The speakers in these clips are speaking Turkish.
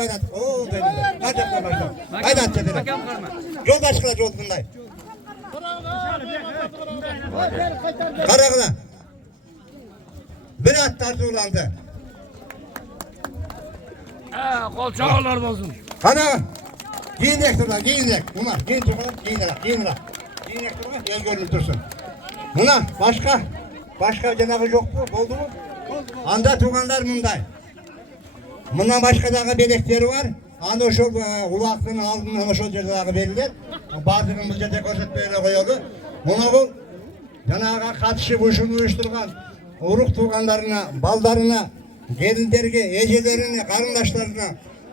aydat. Oo dedi. Kaçakla başla. Aydat dedi. Yol başkala yol bunday. Karagına. Bir at tartılandı. Kolçağlar bozun. Kana. Giyinek durlar, giyinek. Bunlar giyin durlar, giyinek, giyinek. Giyinek durlar, el görünüp dursun. Buna başka cenabı yok mu? Oldu mu? Anda tuğanlar bunday. Bundan başka dağı belekleri var. Anda şu ulaklığın aldığından şu cezağı verilir. Bazılarının bu ceza koşutmayla koyuldu. Buna bu canağa katışı boşunu uyuşturgan uruk tuğanlarına, ballarına, gelinlerine, ecelerine, karındaşlarına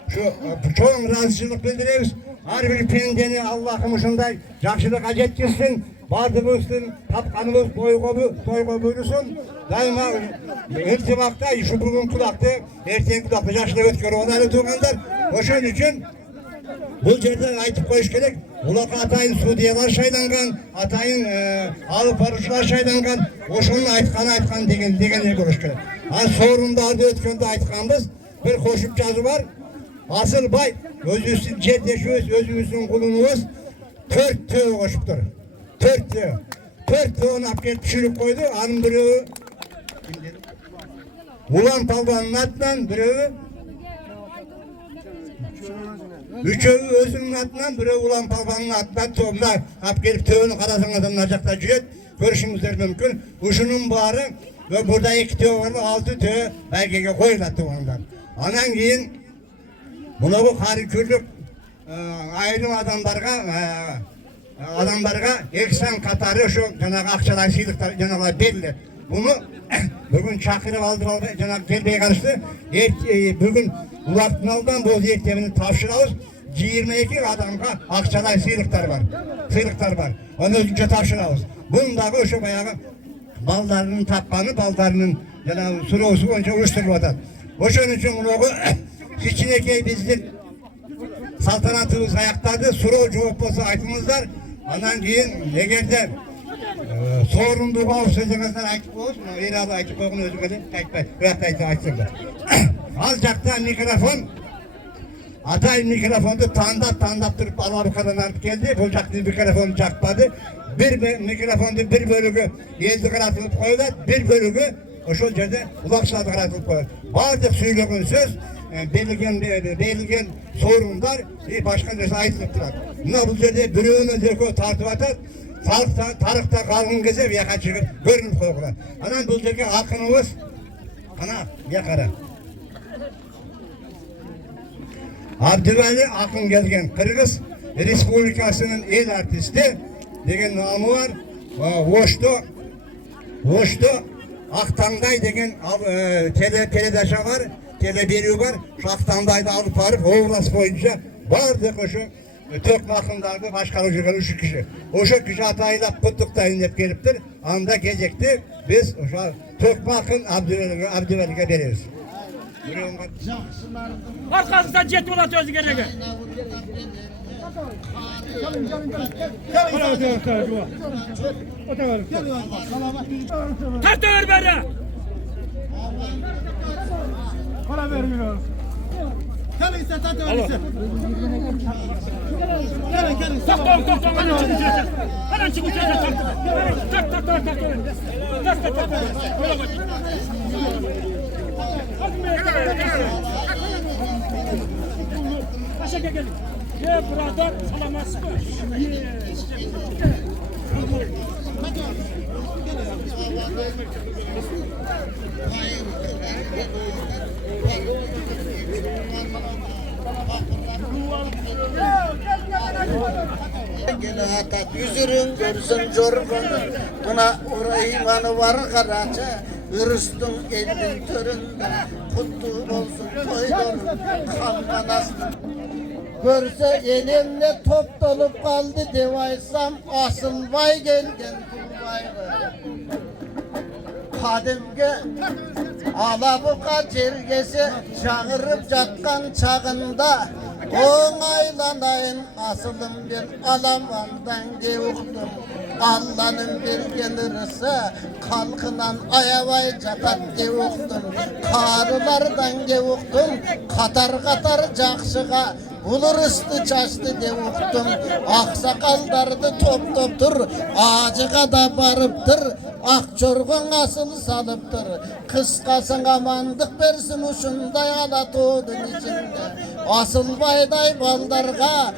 şu çoğun razıçılık bildiriyoruz. Her bir pendeni Allah'ım şunday жақшılık acet etsin. Bardımızsın, tapkanımız toygo buyursun. Daima irtimakta, şu bugün kulakta, erteğin kulakta yaşlı ötkörü onları tuğanlar. Oşun için bu yerden aytıp koyuş gerek. Ulaka atayın Suudiyalar şaydangan, atayın alıp barışlar şaydangan, oşunun aytkan degen koyuş gerek. Sorundardı ötkönde aytkanımız bir koşup yazı var. Asıl bay, özümüzün ceddeşimiz, özümüzün kulumuz 4 tüğü koşuptur. 4 tüğü. 4 tüğünü apket pişirip koydu. Anın biri Ulan Palvan'ın atından biri üçöğü özünün atından biri Ulan Palvan'ın atından toğumda apket tüğünü karasın adamın acakta cüret. Görüşümüzler mümkün. Uşunun bağırı ve burada 2 tüğü vardı, 6 tüğü belki koyulattı ondan. Anan giyin buna bu harikürlük ayrı adamlarga eksen katarı şu Cenab-ı Akçalar sıylıklar Cenab-ı belli. Bunu bugün çakırıp aldı Cenab-ı gelmeye karıştı. Bugün ulaştın aldan boz yektevini tavşırağız. 22 adamga Akçalar sıylıklar var. Onu özünce tavşırağız. Bundaki şu bayağı ballarının tapkanı, ballarının Cenab-ı Surosu önce uyuşturmadan. O şunun için bunu Hiçinekey bizlik saltanatımız ayaktadı. Suro cevaplısı aytımızlar. Anan giyin egerde sorunduğu bağ sözünüzden aytıp olsun. İradı aytıp olsun özü kadar aytıp Alacakta mikrofon Atay mikrofonu tandap durup alıp kadınlanıp geldi. Bulacaklı mikrofonu çakmadı. Bir mikrofonu bir bölümü yedi karatılıp koydu. Bir bölümü o şu yerde ulaksadı karatılıp koydu. Bazı söylediğin söz belirgen sorunlar başka bir aytılıptılar. Buna bu yerde bürüğünü tartıp atar. Tarıkta kalın geze yaka çıkıp görünüp koydular. Anan bu yerdeki akınımız yakara. Abdülveli Akın gelgen Kırgız Respublikasının el artisti degen namı var. Voştu Aktangday degen teledaşa var. Teleberiyor var. Şu Aktangday'da alıp varıp oğlası boyunca vardı koşu. Tök makımlarda başkalıcılar 3 kişi. O şu kişi atayla kutlukta inip geliptir. Anda gecekti. Biz tök makın Abdülveli'ye veririz. Arkasından jet ola sözü gereği. Tartır beni. Para vermiyor. Gelin ise tartır ise. Gelin. Tokton. Hemen çık uçağa tak. Aşağı gelin. Yeah, brother, salamat. Gene hatat yüzürün görsün jorgunu. Buna imanı var karaca. Ürüstün elin töründe. Kutlu olsun toyların kanmanasın. Görse elimle top dolup kaldı devaysam. Asıl vay gelgen kulbayı. Kadimge alabuka cergesi çağırıp jatkan çağında. Oğaylanayın asılım bir alamandan gevuktum. Allah'ın bergen ırısı kalkınan ayavay jatat devuktum. Karılardan gevuktum, katar katar jakşıga bulur ıstı çaştı devuktum. Aksakaldardı top toptur, ağacıga da barıptır. Akçorgun asıl salıptır. Kıskasın amandık versin uşunday alatodun içinde. Asıl bayday baldarga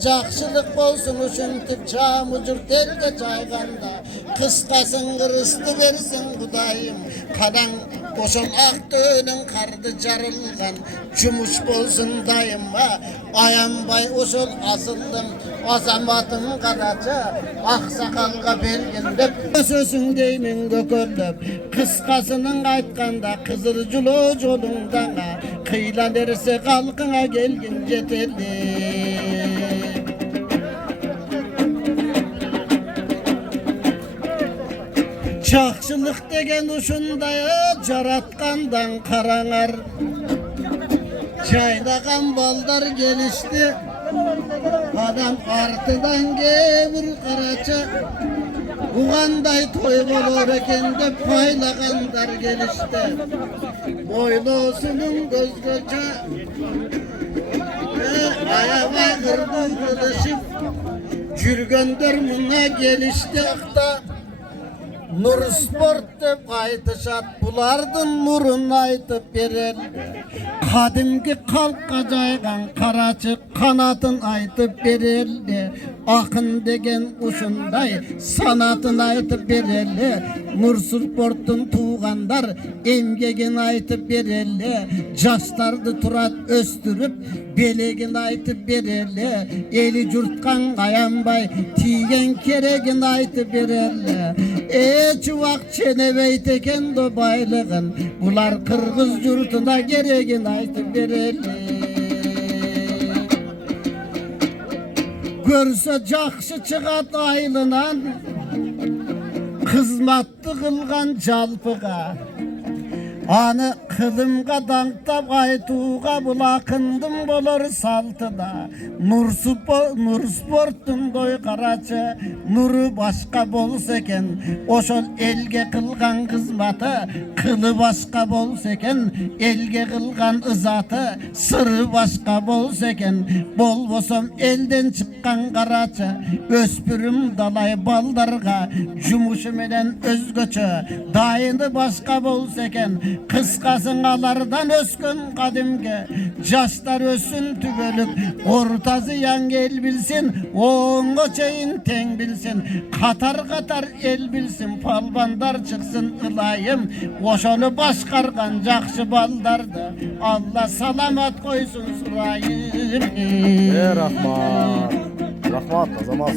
jakşılık bolsun uşuntip çamucur telge çayganda. Kıskasın kırıstı versin Kudayım. Kadan koşul aktığının kardı jarılgan. Cumuş bolsun dayımma. Ayanbay usul asıldım. Azamatım karaca. Aksakalga belgindip. Sözün deymin gököllöp. Kıskasının aytkanda kızırcılı jolundana. Kıyla derse kalkına gelgin jeterli. Çakçılık degen uşundaya jaratkandan karanar. Çaylagan baldar gelişti. Adam artıdan gebir karaça. Uğanday toy bolor eken de paylagandar gelişti. Boylusunun göz koca ayava kırdı kılıçıp Jürgönder muna gelişti akta. Nur sport dep aytışat bulardın nurun aytıp berer. Kadimki kalkka jaygan karaçı kanatın aytıp bererdi. Akın degen uşunday sanatın aytıp bererli. Nur sportun tuğandar emgegin aytıp bererli. Jaştardı turat östürüp belegin aytıp bererli. Eli jurtkan ayanbay tiyen keregin aytıp bererli. Çuvak çeneveyt eken do baylığın. Bular Kırgız yurtuna geregin aytıp bereli. Görse jakşı çıgat aylınan. Kızmatlı kılgan jalpıga. Anı kılımga dangtap aytuğa bulakındım bolor saltıda. Nur sportun doy karaçı nuru başka bolsa eken. Oşol elge kılgan kızmatı kılı başka bolsa eken. Elge kılgan ızatı sırrı başka bolsa eken. Bol bosam elden çıkkan karaçı öspürüm dalay baldarga. Cumuşu menen özgöçü dayını başka bolsa eken. Kıskasınalardan öskün kadimge jaşlar ösün tübölük ortazı yan el bilsin oğunga çeyin ten bilsin katar katar el bilsin palbandar çıksın ılayım oşonu başkargan jakşı baldardı Allah salamat koysun surayım. Rahmat. Rahmat azamaz.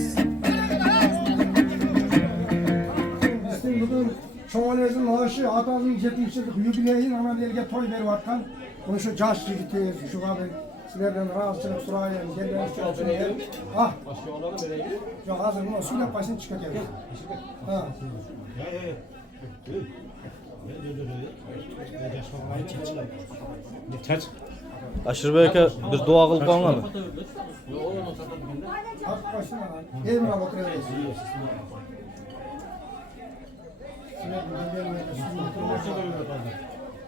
Çoğalezin aşı, atanın 70 yıllık yübileyin anan elge toy verip atkan. Onu şu jaş jigiti, şu abi sizlerden rahatsızlık surayın, gelden istiyorsunuz. Ah! Yok hazır bunu suyla başını çıkacak. Ha. Aşırı belki bir dua kılıp kalma mı? Kalk başına lan. Gelin abi oturuyoruz.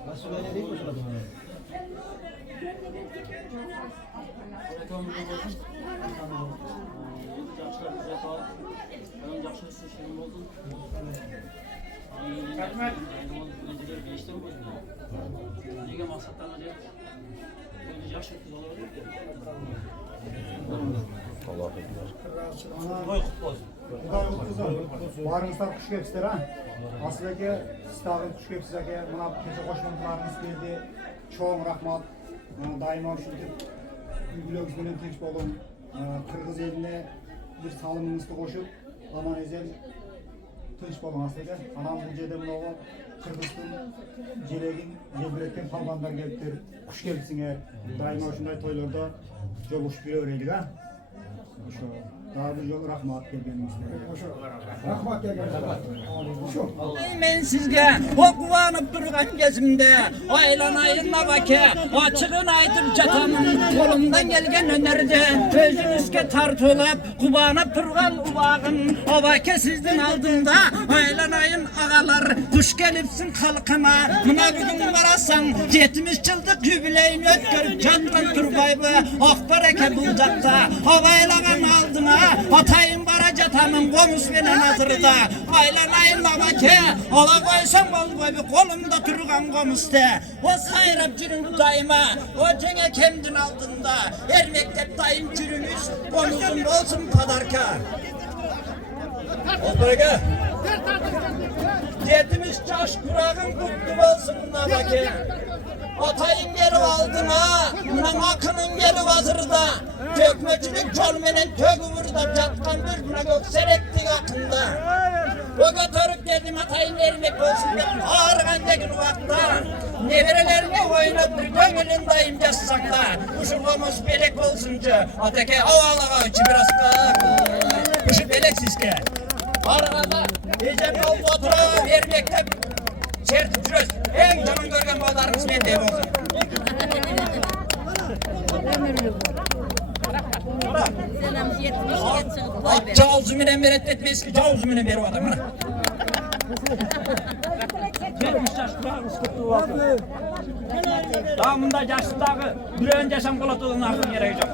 Nasıl böyle değil mi şurada? Allah ekber. Barınızlar kuş kepsizler ha. Aslında ki stavın kuş kepsizler ki buna keşe koşmalarınız geldi. Çoğun rahmat. Daima şu ülgülöğüzünün tinç bolun. Kırgız eline bir salımınızda koşup aman ezel tinç bolun aslında. Anam bu cedem oğlu Kırgız'ın Celegin, Cebret'ten palbandan geliptir. Kuş kepsine daima şunday toylarda cobuş bir öğreydik ha. Şu Daha bir yol rahmat gelgenimizde. Rahmat gelgen. Şu. Men sizge okuvanıp durgan gezimde aylanayın nabake açığın aytıp jatamın kolumdan gelgen önerdi özünüzge tartılıp kubanıp durgan ubağın abake sizdin aldığında aylanayın ağalar kuş gelipsin halkına buna bugün varasan 70 yıllık jubileyin ötkörüp jatkan turbaybı akbar eke bulacakta havaylagan aldığına atayın bara jatamın komus benen hazırda aylanayın nabake ala koysam bol boy bir kolumda turgan komuste o sayrap jürün daima o cenge kemdin altında her mektep dayım jürümüz omuzun olsun padarka Osman'a 70 yaş kurağın kutlu olsun nabake Atayın geri aldına, buna akının geri vazırda Tökmecilik çolmenin tökü vurda Jatkan bir buna gökserektik akında O götürüp dedim atayın vermek olsun dedim Ağırgandaki vakta Neverelerine oynattı gönülün dayım jassakta Kuşu komuş belek olsuncu Atake havalığa içi biraz Kuşu belek sizke Ağırganda Ecep yol otura vermekte Çertip жүрөз. Ең жаман көрген балдарыңыз мен деп olsun. Cavuzу менен берет деп eski cavuzу менен беріп атам мына. 70 жаш турабыз кutlu болсын. Daha mında yaşlıдағы біреуін жашам болады оның артын керегі жоқ.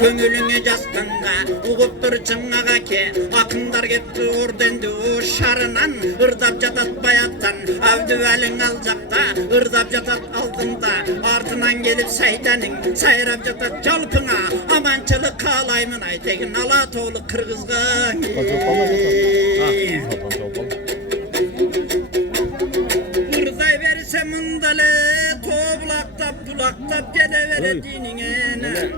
Көңіліңе жасқанға, ұғып тұр чыңаға ке, ақындар кетті орденді шарынан, ырдап жатат баяттан, Абдуәлің ал жақта, ырдап жатат алдында, артынан келіп сайданың, сайрап жатат жалпыңа, аманшылық қалаймын айтегін ала толы қырғызға. Ырдай берсе мұндалы, Bulaqtap gedevere dinine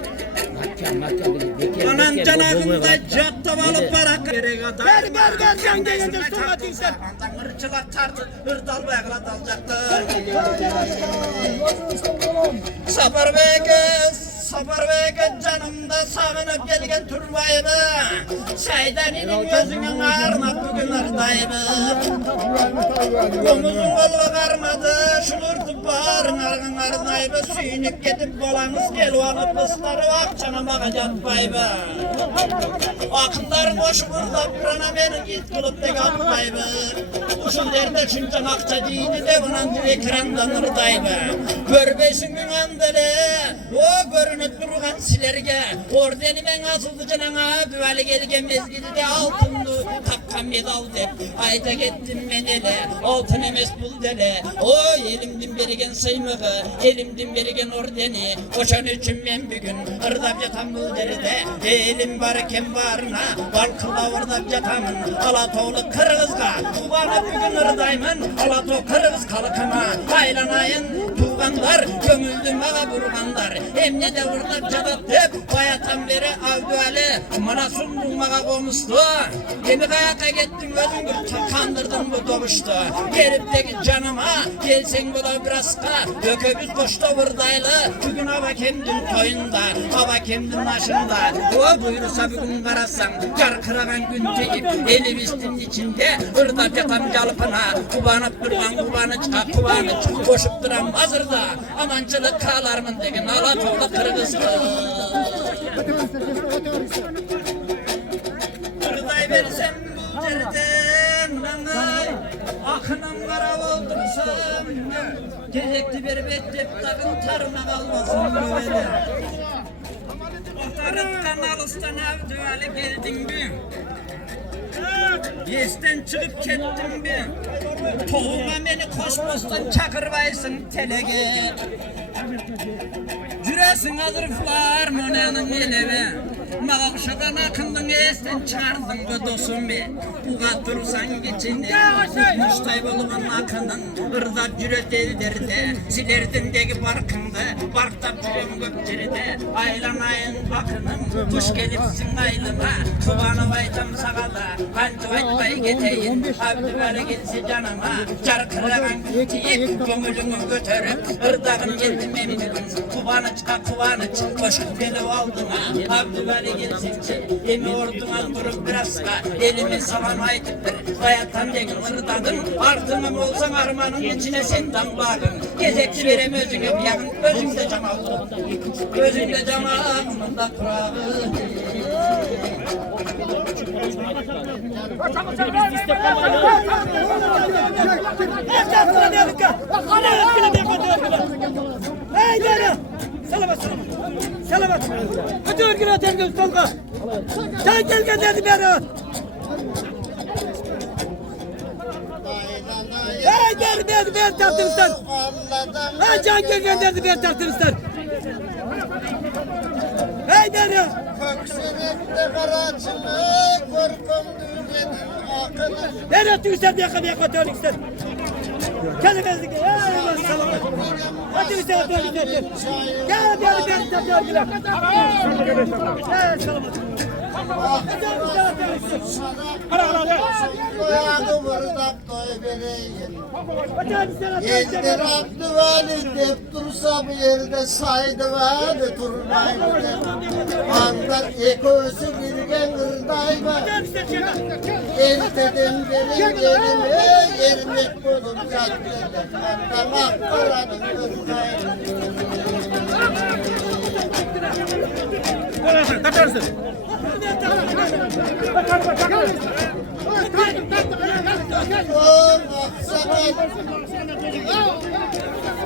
Anan canağında jattap alıp barak gerek adam Ver can gelince suğa dinsen Andan ırçılar tartı ırdal bayakla dalacaktır Sabır beke canımda sağınıp gelgen turbayımı Seydaninin gözünün ağırmak bugün ırdayımı Omuzun kolga karmadı şulurtup bağırın argın ardayımı Suyunuk ketip bolanız gel alıp ısları akçana bağa jatpayımı Akınların boşu vurdap burana beni git kılıp tek atmayımı Uşul derde şuncan akça diyini de bunan ekrandan ırdayımı Görbesin gün andele o görünüp durgan silerge Ordenimen asıldı canana büveli gelgen mezgili altınlı Takkan medal dep ayta gettim men ele Altın emes bul dele O elimdin berigen saymağı Elimdin berigen ordeni Koşan üçün men bugün ırdap jatan bul deride Elim barken barına Balkıla vırdap jatamın Alatoğlu kırgızga Tubana bugün ırdaymın Alato kırgız kalıkıma Aylanayın tuğanlar Gömüldüm ağa burganlar Emne de vırdap jatat dep Bayatan beri Abdüali Mana sundum ağa komustu Emi kayaka gettin gözüngü Kandırdın bu dobuştu Gelipteki canıma Gelsen bu da biraska Dököbüz boşta vırdaylı Bugün hava kendin toyunda Hava kendin başında O buyursa bugün varasan Yarkıragan gün tekip Elibistin içinde Irdap jatan jalpına Kubanıp durgan kubanıçka kubanıç Koşup duran hazırda Amançılık kağlarmın degin Alatoğlu kırgızlı Irday versem bu cerden Akınım kara oldursam Gezekti bir bettep dağın tarına kalmasın böyle Otarıttan alıstan Abdüali geldin mi? Yesten çıkıp kettin mi? Toğuma beni koşmastan çakırbaysın telege Jüresin azırflar monanın eleve Mağakşadan akındın esten çıkardın bu dostum be Uğa dursan geçinde Muştay boluğun akının Irdap jüret ellerde Silerdindeki barkında Barktap jürem gökçeride Aylanayın akının Kuş gelipsin aylına Kubanı baytam sağala Kancı aytbay geteyin Abdüveli gelse canıma Carkıragan küteyip Gömülünü götürüp Irdağın geldim emdin Kubanıçka kubanıç Koşup gelip aldına Abdüveli geldi gelsince emi orduman durup birazsa elimi salam aytıp bir hayattan degin ırdadım artımım olsan armanın içine sen damladın gezekçi verem özüne bir yakın özümde camal özümde camalımda kurağı Selamat. Selamat. Hadi örgün atar göz tolga. Sen gel dedi beni. Hey der ben tartırıstan. Ha can gel dedi ben tartırıstan. Hey der ya. Köksenekte karacımı korkum düğmenin akıllı. Nereye tüysen diye kadar törlüksen. Kelimezlik. Hey selamat. Hadi bir sefer törlüksen. Gel ben tartırıstan. Hey selamat. Koyağı vırdak toy vereyim. Yendir Abdüveli dep dursa bu yerde saydı veli durmaydı dep. Andar ekosu birgen ırdayma. Elteden benim yerime yermek bulup caddede. Kandamak karanın ırdayma. Takarsın.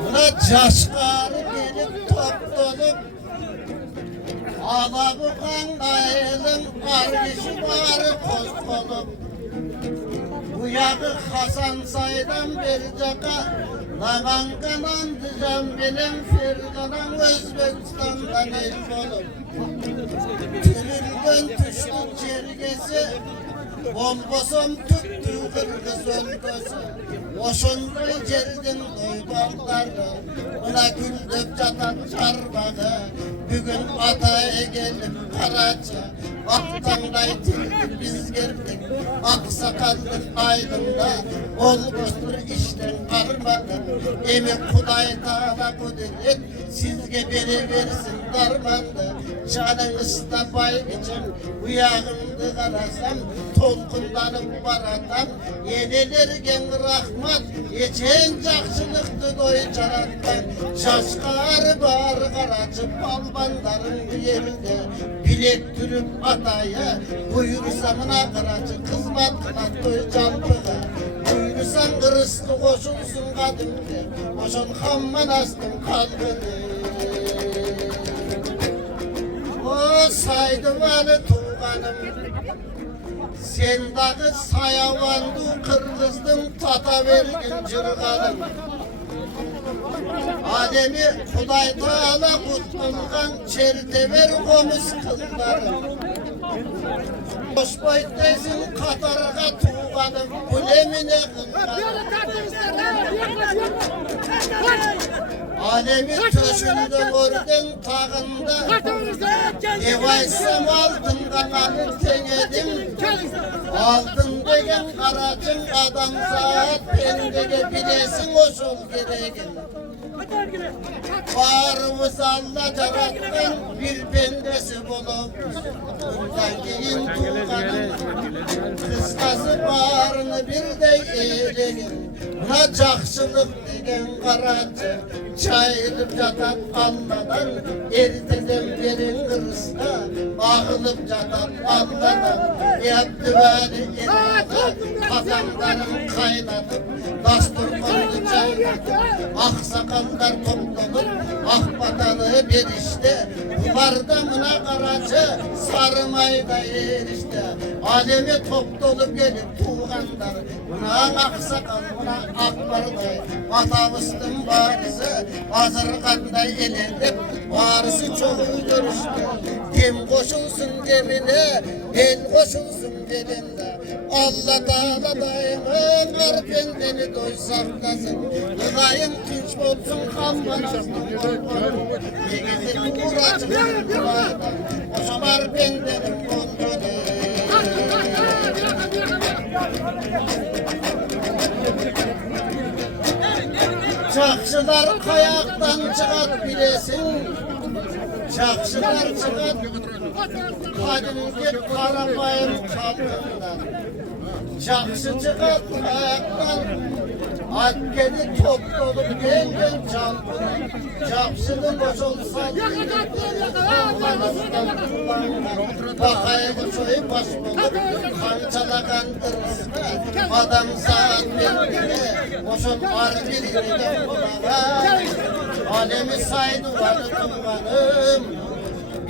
Buna caşkarı gelip topladım. Alabukan ayılım, kardeşim ağrı koz kolum. Bu yağı Hasan Say'dan bercaka, Lavangan andıcan benim Ferganan Özbekistan'dan el kolum. Tülünden tüştü çergesi, bombosum tüktü kırgız öldüsü. Oşunday cerdin doybalları, buna güldüp catan çarbağı. Bugün ataya gelip Karaca, Aktanday tildi biz girdik. Aksakallık aydında, olmuştur işten armadı. Emi Kuday Teala kudret, sizge beni versin darmandı. Canınızda bay için, uyağımdı karasam, tolkundanıp baratam. Yenilergen rahmat, geçen cakçılıktı doy çarattan. Şaşkar bağır karacı, balbandarın yerinde. Bilek türüp ataya, buyursamına karacı, kızmatına doy canlığa. Buyursan kırıstı koşulsun kadimde, koşun hamman astım kalbini. O saydım hani tuğanım, sen dağı sayavandu kırgızdım tata vergin cırganım. Ademi Kuday Teala kutlangan çertever komuz kıllarım. Boş boytlesin katarga tuğanım, ulemine kıllarım. Alemi töşünde gördün tağında, evaysam altında kanı tenedim. Altın degen karacın adam zat, pendege bilesin oşul geregin. Bağrımız Allah carattın bir pendesi bulup, bundan keyin tuğanın kıskası bağrını bir de eğlenin. Buna cakşılık degen karacı, çayılıp yatan Allah'dan, erteden berin kırısına, ağılıp yatan Allah'dan, Abdüveli elinde, kazanların kaynatıp, dasturmanlı çaynatıp, aksakallar toplanıp, akbatanı berişte, bardamına karacı, sarmayda erişte, alemi top dolup gelip tuğanlar, buna aksakal, buna akbarday, atamızın varisi, azırganday elendip, varisi çoğu görüştü, kim koşulsun cebine, el koşulsun belinde, Allah Teala daimın arpendeni doy saklasın, gayın tunç olsun kalmasın, yegizin uğraşın kuraydan, koşum arpendenin kontrolü. Çakşılar kayaktan çıkart bilesin, Жақсылар шығады кәдімгі қарапайым халқынан. Жақсы шығады аяқтан әткені топ болып келген жалпынан. Жақсының қосылса бақайғы сойып баш болып қаншалаған дұрысқа адамзат белгілі осыл ар белгілеген болаға әлемі сайды бары тұрғаным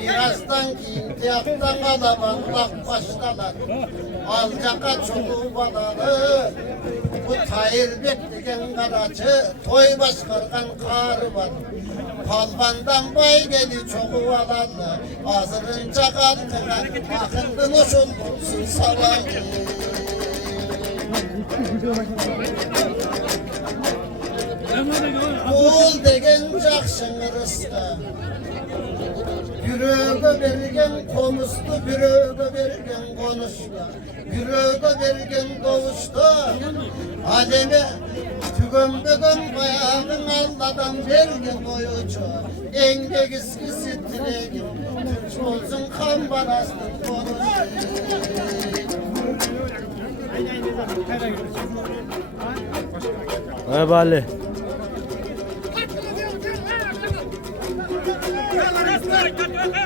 birazdan кейін тияқта қалабарлақ başlalar ал жаққа чоғу балалы bu Tayırbek деген қарачы той басқарған қары бар қалбандан бай кеді чоғу алалы азырынша қалқыға ақындың ұшыл болсын сабағы Oğul деген жақшың ырысты Yüreğe bergen konuştu, yüreğe bergen konuştu Yüreğe bergen doğuştu Aleme tügömbögön bayağın Allah'dan bergen koyucu Engek iskisi dilegim Türk olsun kan balastın konuştu Bali.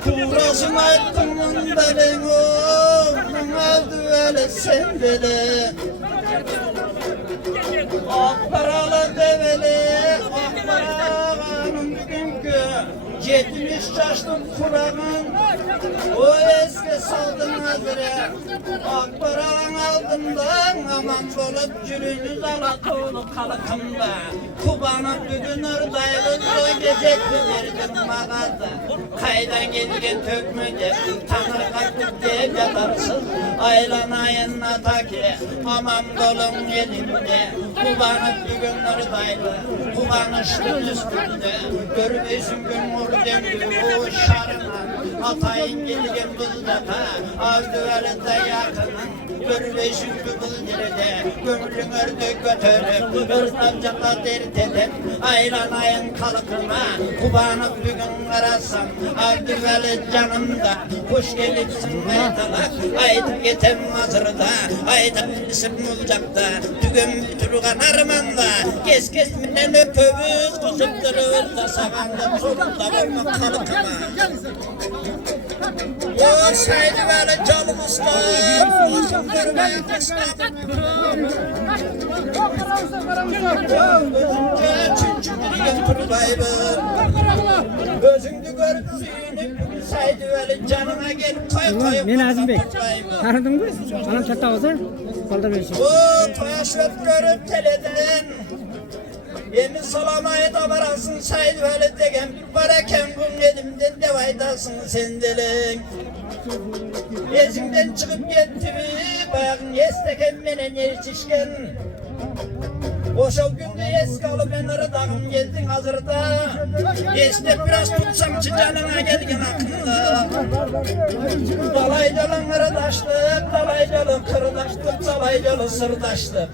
Kurasım aklımın belen oğlum aldı öyle sen bele Akbaralı develi akbarağanın bugünkü 70 yaşlı kurağın o eski saldın hazire Akbarağın altından aman bolup cürünüz alatoğlu kalıkımda Kubanın bugün oradaylı o gecekti verdim mağaza Kaydan gelgen tökmü de tanır kalktık deyip yatarsın Aylanayın ataki aman bolun elimde Kubanın bugün oradaylı Kubanıştın üstünde Görmüyorsun gün döndü o şarına Atayın gelgen bızdata Avdüvelinde yakının Görmüşüm bu derede Gömrün ördük götürüp Hırstamcakla dert edip Aylanayın kalıkıma Kubanıp bugün arasam Avdüveli canımda Hoş gelipsin meydana Ayda getem hazırda Ayda isim olacakta Tügüm bütürgan armanda Kes minen öpübüz Kusup durur da savanda Solunda olma kalıkıma O saydı böyle canım usta Olsun görmeyin kısmet Çünkü turbayı Gözündü görüp suyunu saydı böyle canına gelip koy Men Azim Bey. Tanıdın mı? Anam çatta olsa kolda versin. O toyaşıp görüp teleden Emin salamayı da varasın saydı böyle degen Baraken gün elimden de vaydasın sendelin Ezimden çıkıp gitti mi bayağın yesteken menen yetişken Oşal günde eski alıp ben ırıdağım geldin hazırda Esnep biraz tutsam canına gelgen aklına Dalaycalı ırıdaştık, dalaycalı kırdaştık, dalaycalı sırdaştık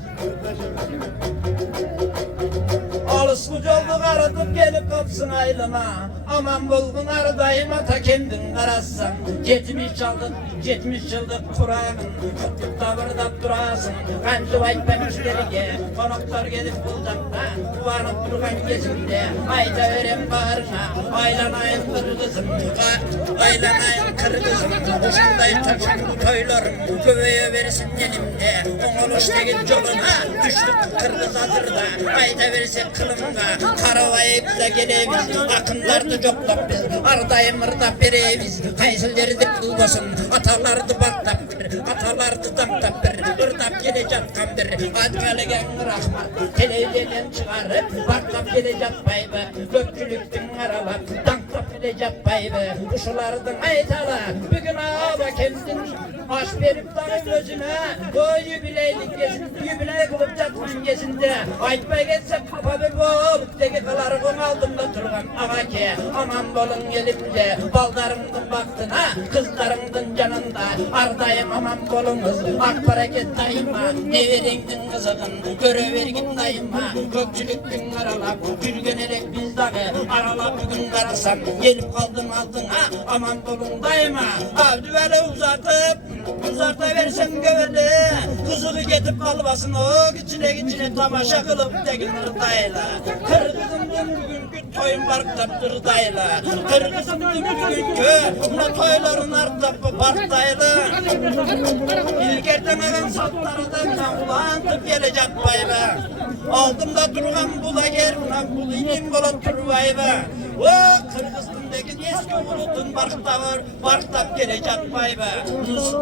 Alış kucaldık aradık gelip kapsın aylama Aman bulgun aradayım ata kendin karassan 70 yıllık Kur'an'ın Kutlukta bırdap durasın Kancı vaytlamış gelge Konuklar gelip buldakta Kuvanıp durgan gezinde Ayda öğren bağrına Aylanayın kırgızım Aylanayın kırgızım Uşundayım taşımlı toylarım Köveye versin elimde Oğuluş tegin yoluna Düştük kırgız hazırda Ayda versek kılımda Karavayıp da geleviz Akınlardı joklap biz Ardayım ırdap bereviz Kaysilleri de bulmasın Atalardı baktap bir Atalardı damtap bir Irdap gelecek kan bir Adkalegen rahmat Televizyondan çıkarıp Baktap gelecek baybı Gökçülüktün aralap Damtap gelecek baybı Kuşulardın aytala Bugün ağaba kendin Aş verip dağın özüne O yübileylik gezin Yübiley kılıp jatman gezinde Aytmay geçsek kafa bir bol Degi kılarığın altında turgan Ağake aman bolun elimde Baldarımdın baktına Kızlarımdın canında Ardayım aman bolunuz Ak bereket dayıma Deveringin kızıgın görevergin dayıma Köpçülüktün aralap Gülgenerek biz dağı Aralap bugün karasam Gelip kaldın aldın ha Aman bulun dayıma Avdüveli uzartıversen göverdi Kızığı getip kalmasın o içine tamaşa kılıp tekinir dayla Kırgızımdın bugünkü toyun barktaptır dayla Kırgızımdın bugünkü toyların arttapı barktayla İlkerden ağam satlarından ulantıp gelecek bayba Altımda durgan bula ger ulan bulayım bula turbayba O Kırgızstandaki eski bulutun barktap gelecek bayba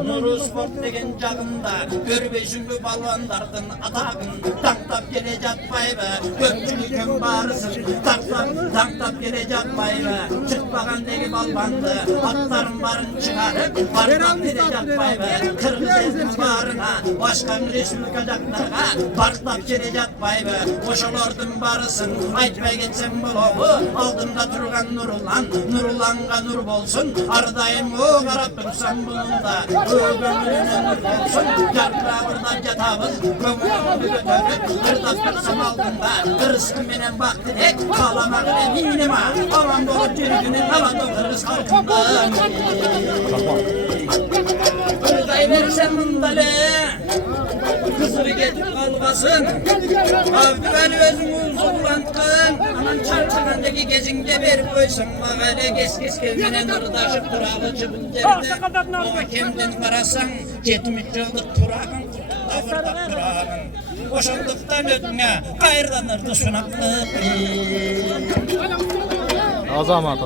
Nuru Sport degen jagında Görbeşinli balvanlardın atağın Tanktap gelecek bayba Köpçülükün barısın Tanktap gelecek bayba Çıkmagan degi balvandı Atların barın çıkarıp barktap gelecek bayba Kırgız elinin barına Başkan Respublikacaklarına barktap gelecek bayba Koşalardın barısın Aytmay geçsem buluğu Aldımda durgan Nurulan'a nur bolsun Ardayım o karap dursan bununda O gönlüne nur bolsun Yarpıra buradan catabız Gömülümü götürüp Kırdak kırsam altında Kırıskın benim baktirek Kalamak eminim ha Aman dolu türkünün havalı kırız halkında Kırday versem bundalı Kızını getir kalmasın Avdüveli özümü zorlantkın Aman çarçıgandaki gezinde verip koysun Mağara kes kendine nırdaşıp duralı çıbıl derdi O kimden karasan 70 yıllık turağın Avırdak turağın Boşandıktan ötüne gayrdanırdı sunaklık Azamat